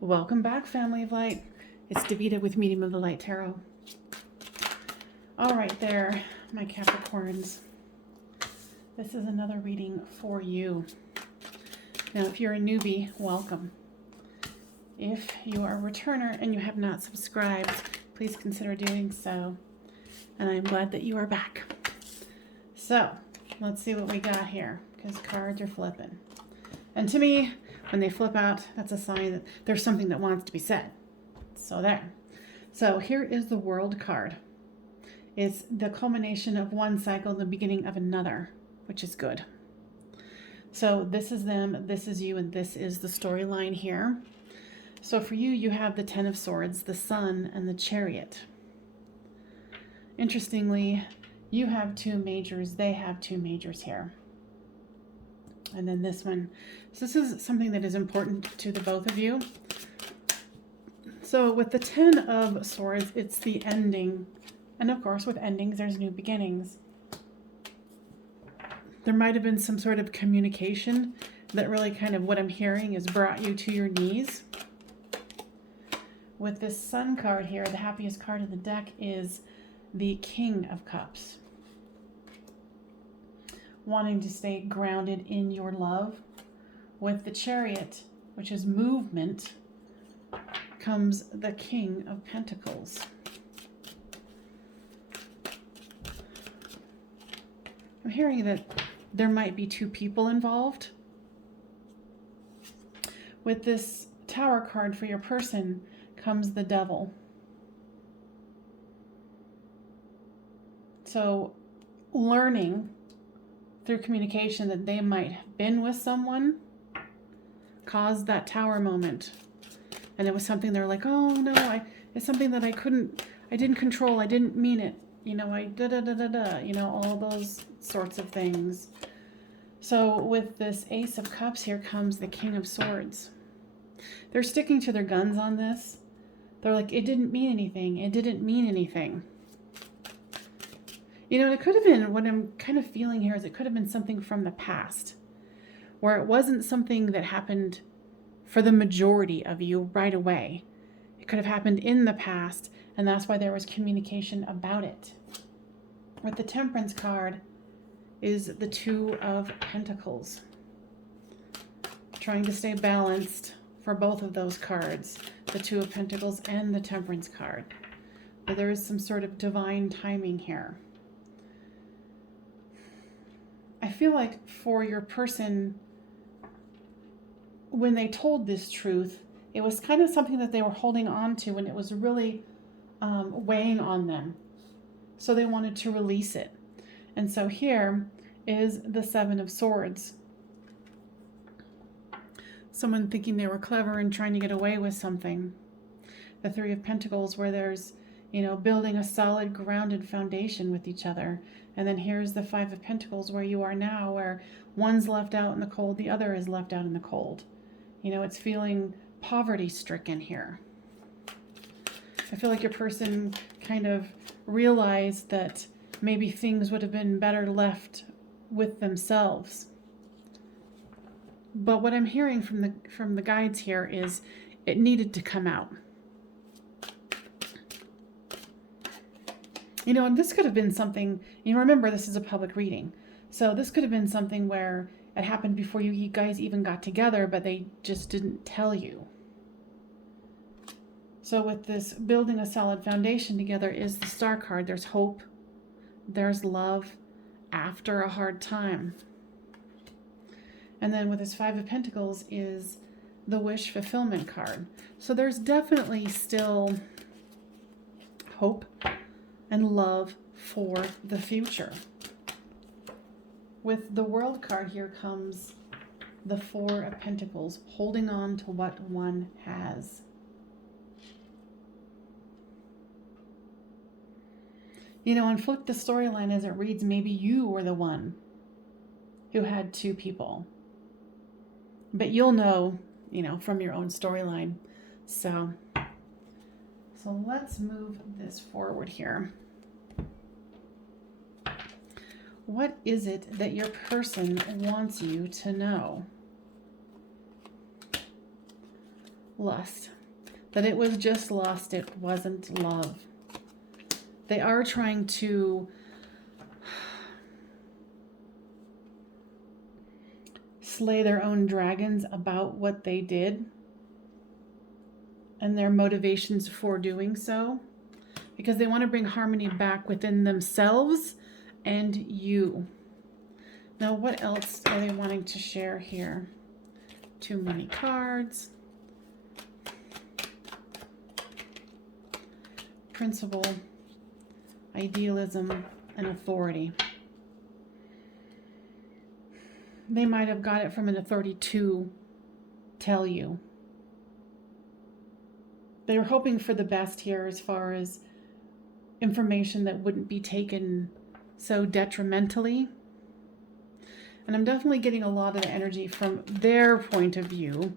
Welcome back, Family of Light. It's Davita with Medium of the Light Tarot. All right there, my Capricorns. This is another reading for you. Now, if you're a newbie, welcome. If you are a returner and you have not subscribed, please consider doing so. And I'm glad that you are back. So, let's see what we got here, because cards are flipping. And to me, when they flip out, that's a sign that there's something that wants to be said. So there. So here is the World card. It's the culmination of one cycle, the beginning of another, which is good. So this is them, this is you, and this is the storyline here. So for you, you have the Ten of Swords, the Sun, and the Chariot. Interestingly, you have two majors, they have two majors here. And then this one. So this is something that is important to the both of you. So with the Ten of Swords, it's the ending. And of course, with endings, there's new beginnings. There might have been some sort of communication that really kind of what I'm hearing is brought you to your knees. With this Sun card here, the happiest card of the deck is the King of Cups. Wanting to stay grounded in your love. With the Chariot, which is movement, comes the King of Pentacles. I'm hearing that there might be two people involved. With this Tower card for your person comes the Devil. So learning through communication that they might have been with someone caused that Tower moment. And it was something they were like, oh no, it's something that I didn't control, I didn't mean it. You know, all those sorts of things. So with this Ace of Cups, here comes the King of Swords. They're sticking to their guns on this. They're like, it didn't mean anything. It didn't mean anything. You know, it could have been, what I'm kind of feeling here is it could have been something from the past, where it wasn't something that happened for the majority of you right away. It could have happened in the past, and that's why there was communication about it. With the Temperance card is the Two of Pentacles. Trying to stay balanced for both of those cards, the Two of Pentacles and the Temperance card. But there is some sort of divine timing here. I feel like for your person, when they told this truth, it was kind of something that they were holding on to and it was really weighing on them. So they wanted to release it. And so here is the Seven of Swords. Someone thinking they were clever and trying to get away with something. The Three of Pentacles, where there's, you know, building a solid, grounded foundation with each other. And then here's the Five of Pentacles, where you are now, where one's left out in the cold, the other is left out in the cold. You know, it's feeling poverty-stricken here. I feel like your person kind of realized that maybe things would have been better left with themselves. But what I'm hearing from the guides here is it needed to come out. You know, and this could have been something, you know, remember this is a public reading. So this could have been something where it happened before you guys even got together, but they just didn't tell you. So with this building a solid foundation together is the Star card. There's hope. There's love after a hard time. And then with this Five of Pentacles is the Wish Fulfillment card. So there's definitely still hope and love for the future. With the World card here comes the Four of Pentacles, holding on to what one has. You know, and flip the storyline as it reads, maybe you were the one who had two people. But you'll know, you know, from your own storyline. So let's move this forward here. What is it that your person wants you to know? lust. That it was just lust, it wasn't love. They are trying to slay their own dragons about what they did and their motivations for doing so, because they want to bring harmony back within themselves and you. Now, what else are they wanting to share here? Too many cards. Principle, idealism, and authority. They might have got it from an authority to tell you. They were hoping for the best here as far as information that wouldn't be taken so detrimentally. And I'm definitely getting a lot of the energy from their point of view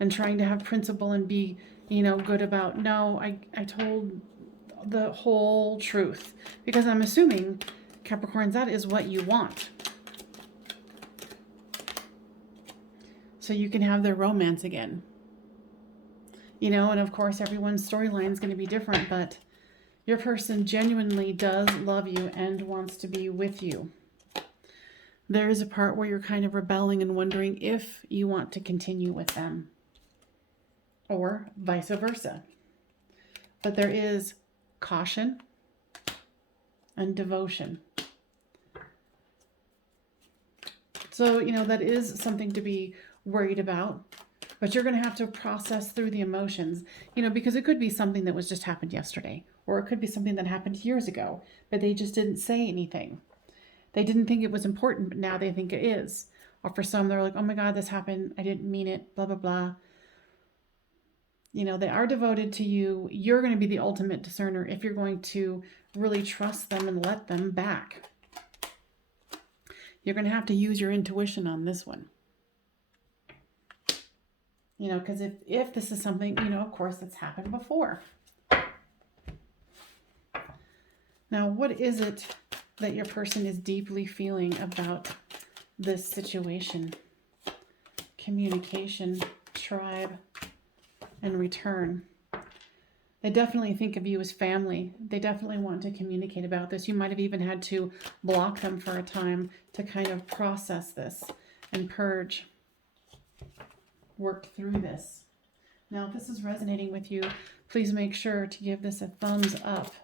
and trying to have principle and be, good about, no, I told the whole truth. Because I'm assuming, Capricorns, that is what you want. So you can have their romance again. And of course everyone's storyline is going to be different, but your person genuinely does love you and wants to be with you. There is a part where you're kind of rebelling and wondering if you want to continue with them, or vice versa. But there is caution and devotion. So, that is something to be worried about, but you're going to have to process through the emotions, because it could be something that was just happened yesterday, or it could be something that happened years ago, but they just didn't say anything. They didn't think it was important, but now they think it is. Or for some, they're like, oh my God, this happened. I didn't mean it, blah, blah, blah. They are devoted to you. You're going to be the ultimate discerner if you're going to really trust them and let them back. You're going to have to use your intuition on this one. Because if this is something, of course, that's happened before. Now, what is it that your person is deeply feeling about this situation? Communication, tribe, and return. They definitely think of you as family. They definitely want to communicate about this. You might have even had to block them for a time to kind of process this and purge. Work through this. Now, if this is resonating with you, please make sure to give this a thumbs up.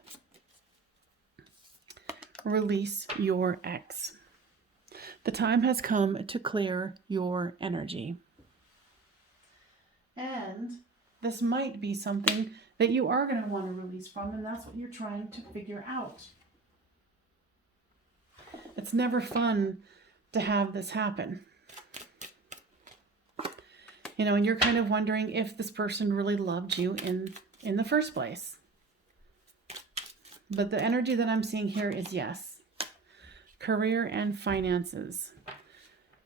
Release your ex. The time has come to clear your energy. And this might be something that you are going to want to release from, and that's what you're trying to figure out. It's never fun to have this happen. And you're kind of wondering if this person really loved you in the first place. But the energy that I'm seeing here is yes. Career and finances.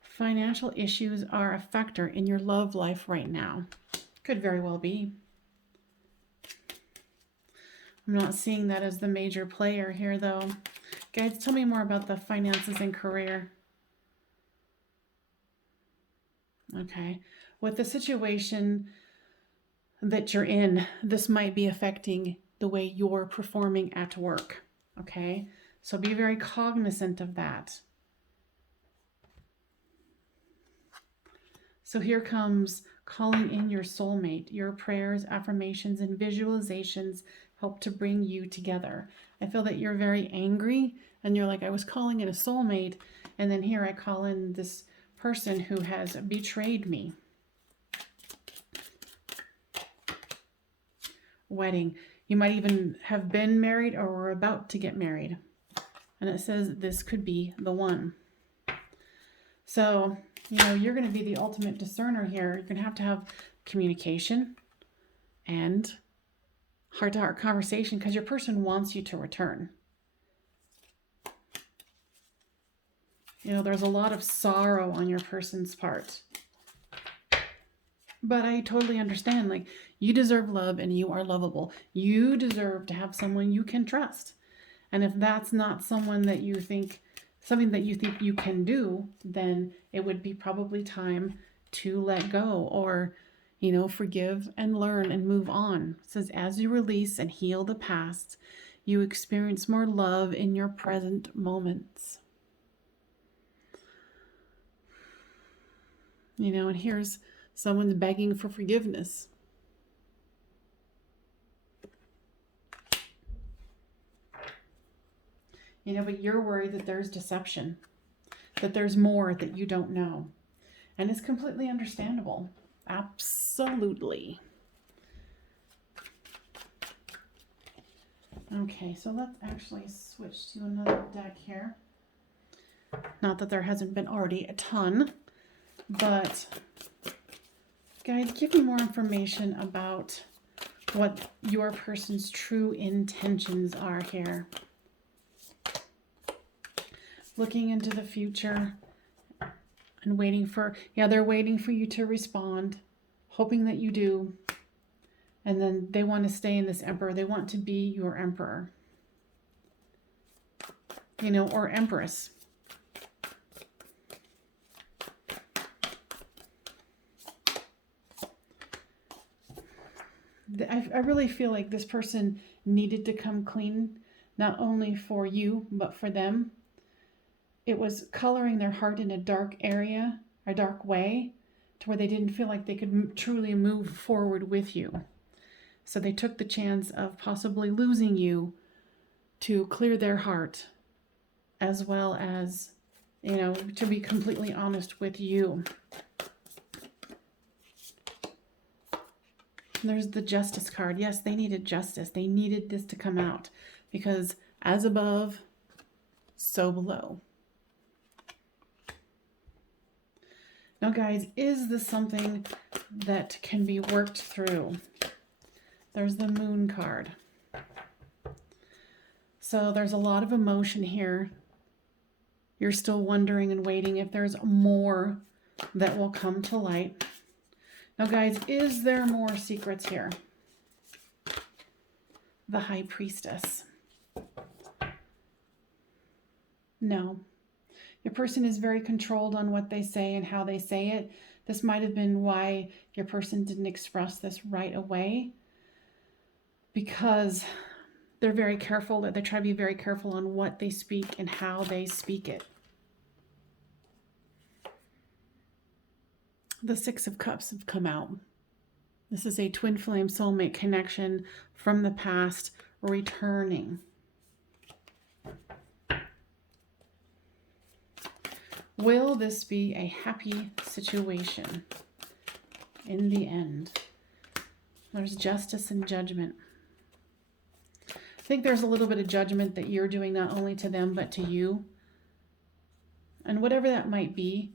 Financial issues are a factor in your love life right now. Could very well be. I'm not seeing that as the major player here, though. Guys, tell me more about the finances and career. Okay. With the situation that you're in, this might be affecting the way you're performing at work. Okay? So be very cognizant of that. So here comes calling in your soulmate. Your prayers, affirmations, and visualizations help to bring you together. I feel that you're very angry and you're like, I was calling in a soulmate, and then here I call in this person who has betrayed me. Wedding. You might even have been married or were about to get married. And it says this could be the one. So, you're going to be the ultimate discerner here. You're going to have communication and heart-to-heart conversation because your person wants you to return. There's a lot of sorrow on your person's part. But I totally understand. Like, you deserve love and you are lovable. You deserve to have someone you can trust. And if that's not someone that you think, something that you think you can do, then it would be probably time to let go or, Forgive and learn and move on. It says, as you release and heal the past, you experience more love in your present moments. And here's someone's begging for forgiveness. But you're worried that there's deception, that there's more that you don't know. And it's completely understandable. Absolutely. Okay, so let's actually switch to another deck here. Not that there hasn't been already a ton, but guys, give me more information about what your person's true intentions are here. Looking into the future and waiting for, they're waiting for you to respond, hoping that you do. And then they want to stay in this emperor. They want to be your emperor, or empress. I really feel like this person needed to come clean, not only for you, but for them. It was coloring their heart in a dark area, a dark way, to where they didn't feel like they could truly move forward with you. So they took the chance of possibly losing you to clear their heart, as well as, to be completely honest with you. There's the Justice card. Yes, they needed justice. They needed this to come out, because as above, so below. Now, guys, is this something that can be worked through? There's the Moon card. So there's a lot of emotion here. You're still wondering and waiting if there's more that will come to light. Now, guys, is there more secrets here? The High Priestess. No. Your person is very controlled on what they say and how they say it. This might have been why your person didn't express this right away, because they're very careful. They try to be very careful on what they speak and how they speak it. The Six of Cups have come out. This is a twin flame soulmate connection from the past returning. Will this be a happy situation in the end? There's justice and judgment. I think there's a little bit of judgment that you're doing not only to them, but to you. And whatever that might be,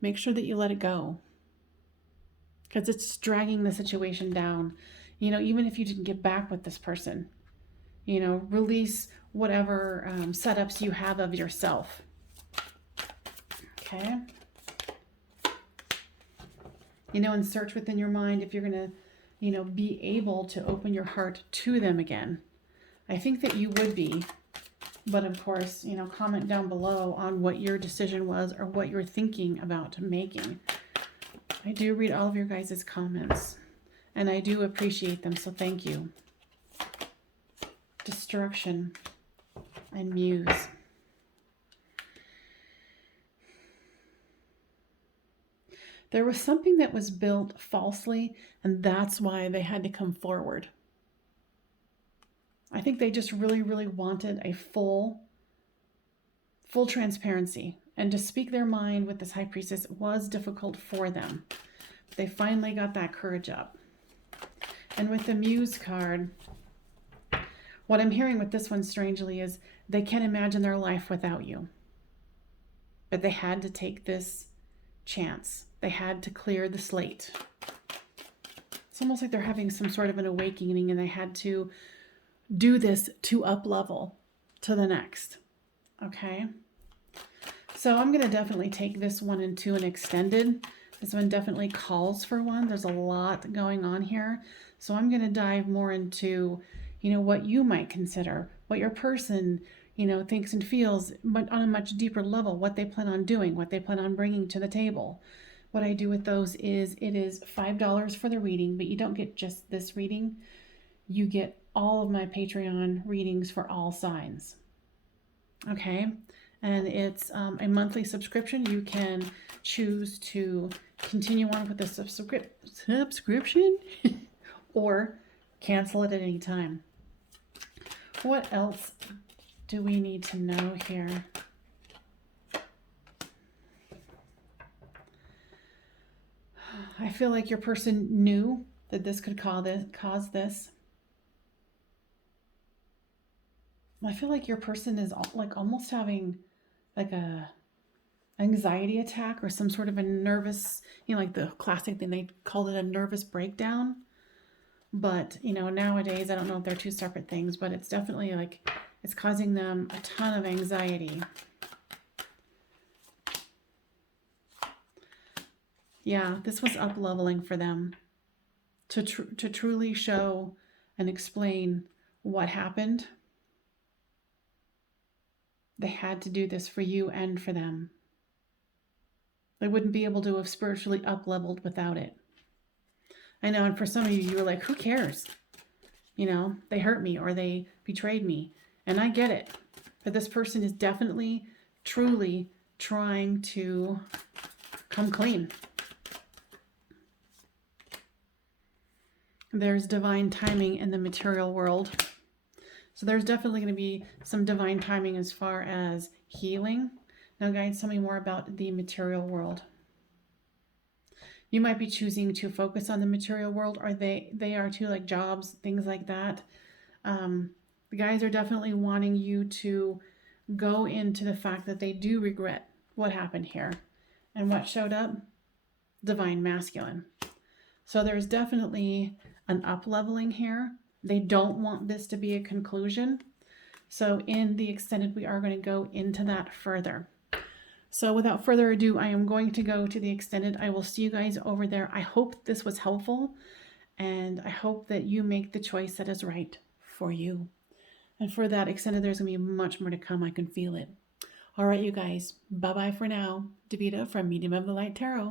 make sure that you let it go, because it's dragging the situation down. Even if you didn't get back with this person, release whatever setups you have of yourself. Okay. And search within your mind if you're going to, be able to open your heart to them again. I think that you would be. But of course, comment down below on what your decision was or what you're thinking about making. I do read all of your guys' comments, and I do appreciate them, so thank you. Destruction and Muse. There was something that was built falsely, and that's why they had to come forward. I think they just really, really wanted a full transparency. And to speak their mind with this High Priestess was difficult for them. But they finally got that courage up. And with the Muse card, what I'm hearing with this one, strangely, is they can't imagine their life without you. But they had to take this chance. They had to clear the slate. It's almost like they're having some sort of an awakening, and they had to do this to up level to the next. Okay. So I'm going to definitely take this one into an extended. This one definitely calls for one. There's a lot going on here. So I'm going to dive more into, what you might consider, what your person, thinks and feels, but on a much deeper level, what they plan on doing, what they plan on bringing to the table. What I do with those is it is $5 for the reading, but you don't get just this reading. You get all of my Patreon readings for all signs. Okay, and it's a monthly subscription. You can choose to continue on with the subscription or cancel it at any time. What else do we need to know here? I feel like your person knew that this could cause this. I feel like your person is like almost having like a anxiety attack or some sort of a nervous, like the classic thing, they called it a nervous breakdown. But, nowadays, I don't know if they're two separate things, but it's definitely like it's causing them a ton of anxiety. Yeah, this was up leveling for them to truly show and explain what happened. They had to do this for you and for them. They wouldn't be able to have spiritually up leveled without it. I know, and for some of you, you were like, who cares? They hurt me or they betrayed me. And I get it. But this person is definitely, truly trying to come clean. There's divine timing in the material world. So there's definitely going to be some divine timing as far as healing. Now, guys, tell me more about the material world. You might be choosing to focus on the material world, or they are too, like jobs, things like that. The guys are definitely wanting you to go into the fact that they do regret what happened here. And what showed up? Divine masculine. So there's definitely an up leveling here. They don't want this to be a conclusion. So in the extended, we are going to go into that further. So without further ado, I am going to go to the extended. I will see you guys over there. I hope this was helpful, and I hope that you make the choice that is right for you. And for that extended, there's going to be much more to come. I can feel it. All right, you guys. Bye-bye for now. Davida from Medium of the Light Tarot.